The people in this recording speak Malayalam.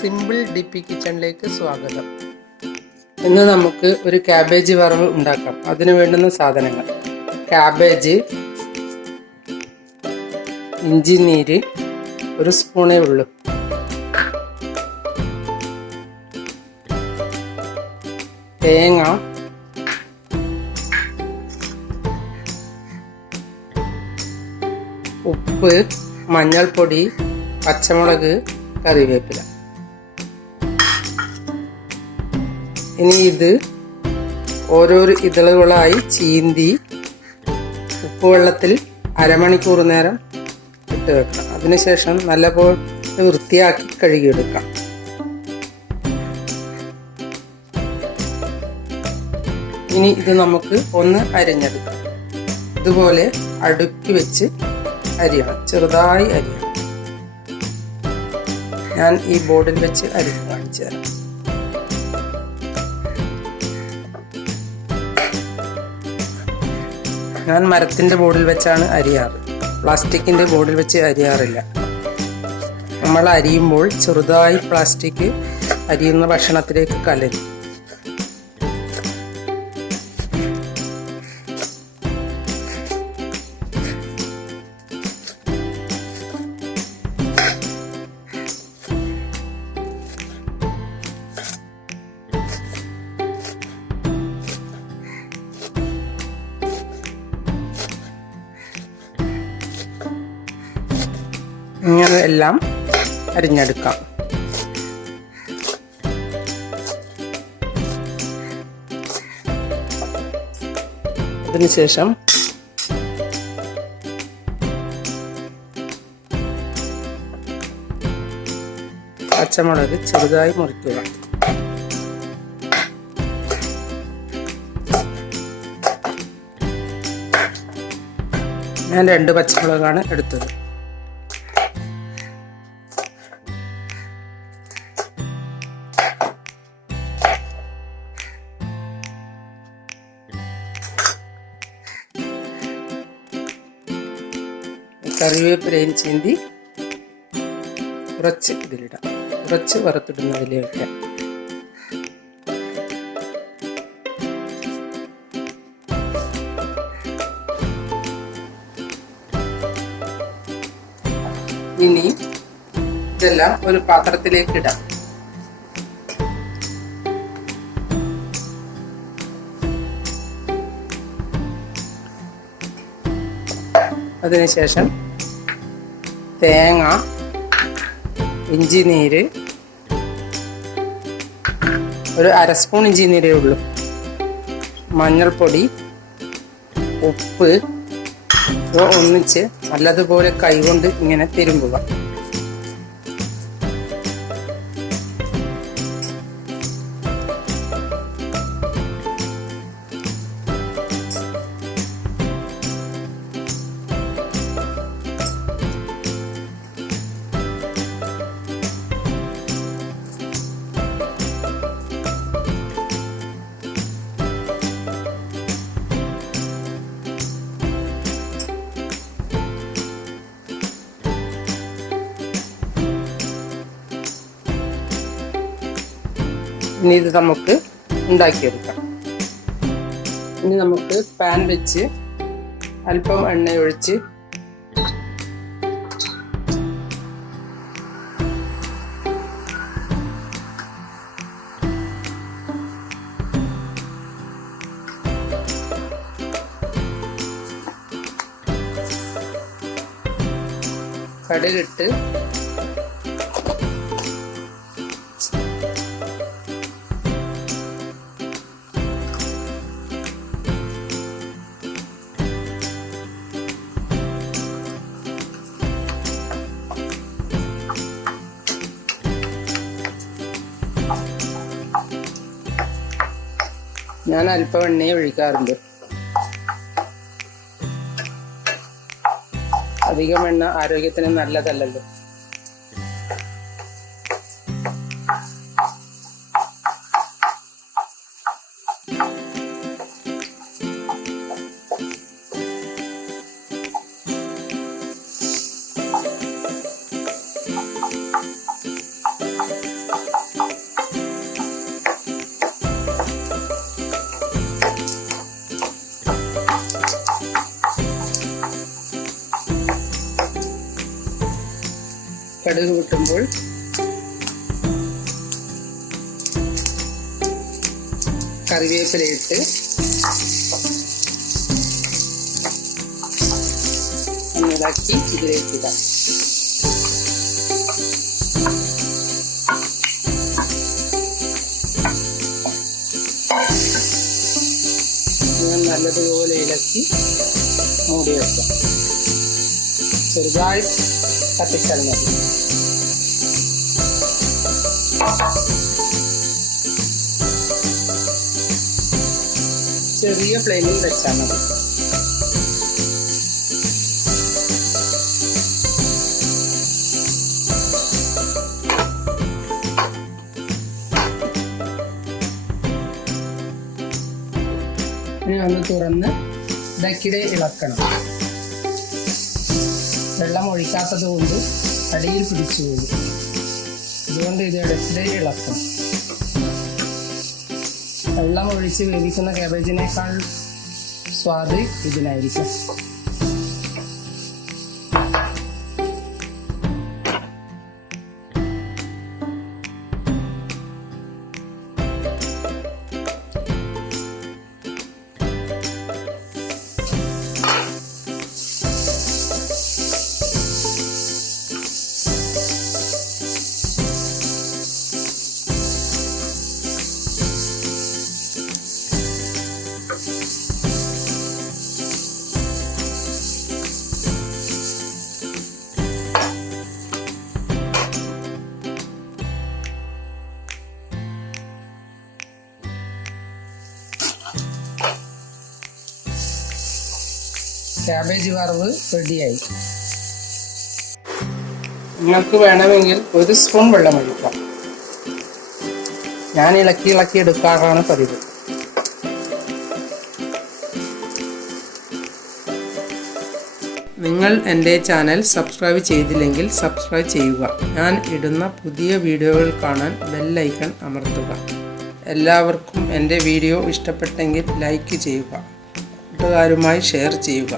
സിമ്പിൾ ഡിപ്പി കിച്ചണിലേക്ക് സ്വാഗതം. ഇന്ന് നമുക്ക് ഒരു ക്യാബേജ് വറവ് ഉണ്ടാക്കാം. അതിന് വേണ്ടുന്ന സാധനങ്ങൾ: ക്യാബേജ്, ഇഞ്ചി നീര് 1 സ്പൂണേ ഉള്ളൂ, തേങ്ങ, ഉപ്പ്, മഞ്ഞൾപ്പൊടി, പച്ചമുളക്, കറിവേപ്പില. ഇനി ഇത് ഓരോരോ ഇതളുകളായി ചീന്തി ഉപ്പുവെള്ളത്തിൽ അരമണിക്കൂർ നേരം ഇട്ട് വെക്കണം. അതിനുശേഷം നല്ലപോലെ വൃത്തിയാക്കി കഴുകിയെടുക്കാം. ഇനി ഇത് നമുക്ക് ഒന്ന് അരിഞ്ഞെടുക്കാം. ഇതുപോലെ അടുക്കി വെച്ച് അരിയണം, ചെറുതായി അരിയണം. ഞാൻ ഈ ബോർഡിൽ വെച്ച് അരിഞ്ഞ് കാണിച്ചു തരാം. ഞാൻ മരത്തിൻ്റെ ബോർഡിൽ വെച്ചാണ് അരിയാറ്, പ്ലാസ്റ്റിക്കിൻ്റെ ബോർഡിൽ വെച്ച് അരിയാറില്ല. നമ്മൾ അരിയുമ്പോൾ ചെറുതായി പ്ലാസ്റ്റിക് അരിയുന്ന ഭക്ഷണത്തിലേക്ക് കലരും. ഇങ്ങനെ എല്ലാം അരിഞ്ഞെടുക്കാം. അതിനുശേഷം പച്ചമുളക് ചെറുതായി മുറിക്കുക. ഞാൻ 2 പച്ചമുളകാണ് എടുത്തത്. കറിവേപ്പിലയും ചീന്തി കുറച്ച് ഇതിലിടാം, കുറച്ച് വറുത്തിടുന്നതിൽ വയ്ക്കാം. ഇനി ഇതെല്ലാം ഒരു പാത്രത്തിലേക്ക് ഇടാം. അതിനുശേഷം തേങ്ങ, ഇഞ്ചി നീര്, ഒരു 1/2 സ്പൂൺ ഇഞ്ചി നീരേ ഉള്ളൂ, മഞ്ഞൾപ്പൊടി, ഉപ്പ് ഇവ ഒന്നിച്ച് നല്ലതുപോലെ കൈകൊണ്ട് ഇങ്ങനെ തിരുമ്പുക. ഇനി ഇത് നമുക്ക് ഉണ്ടാക്കിയെടുക്കാം. ഇനി നമുക്ക് പാൻ വെച്ച് അല്പം എണ്ണ ഒഴിച്ച് കടുകിട്ട് ഞാൻ അല്പം എണ്ണയെ ഒഴിക്കാറുണ്ട്. അധികം എണ്ണ ആരോഗ്യത്തിന് നല്ലതല്ലല്ലോ. കടുക് പൊട്ടുമ്പോൾ കറിവേപ്പിലയിട്ട് ഒന്നിളക്കി ഇതിലേക്ക് ഇടാം. നല്ലതുപോലെ ഇളക്കി മൂടി വെക്കാം. ചെറുതായി കത്തിച്ചാൽ മതി. ചെറിയ ഫ്ലെയിമിൽ വെച്ചാൽ മതി. ഇനി ഒന്ന് തുറന്ന് ഇടയ്ക്കിടെ ഇളക്കണം. വെള്ളം ഒഴിക്കാത്തത് കൊണ്ട് അടിയിൽ പിടിച്ചു പോകും. അതുകൊണ്ട് ഇത് ഇടയ്ക്കിടെ ഇളക്കണം. വെള്ളം ഒഴിച്ച് വേവിക്കുന്ന കാബേജിനേക്കാൾ സ്വാദ് ഇതിനായിരിക്കും. ക്യാബേജ് വറവ് റെഡിയായി. നിങ്ങൾക്ക് വേണമെങ്കിൽ 1 സ്പൂൺ വെള്ളം ഒഴിക്കാം. ഞാൻ ഇളക്കി എടുക്കാറാണ് പതിവ്. നിങ്ങൾ എൻ്റെ ചാനൽ സബ്സ്ക്രൈബ് ചെയ്തില്ലെങ്കിൽ സബ്സ്ക്രൈബ് ചെയ്യുക. ഞാൻ ഇടുന്ന പുതിയ വീഡിയോകൾ കാണാൻ ബെൽ ഐക്കൺ അമർത്തുക. എല്ലാവർക്കും എൻ്റെ വീഡിയോ ഇഷ്ടപ്പെട്ടെങ്കിൽ ലൈക്ക് ചെയ്യുക. കൂട്ടുകാരുമായി ഷെയർ ചെയ്യുക.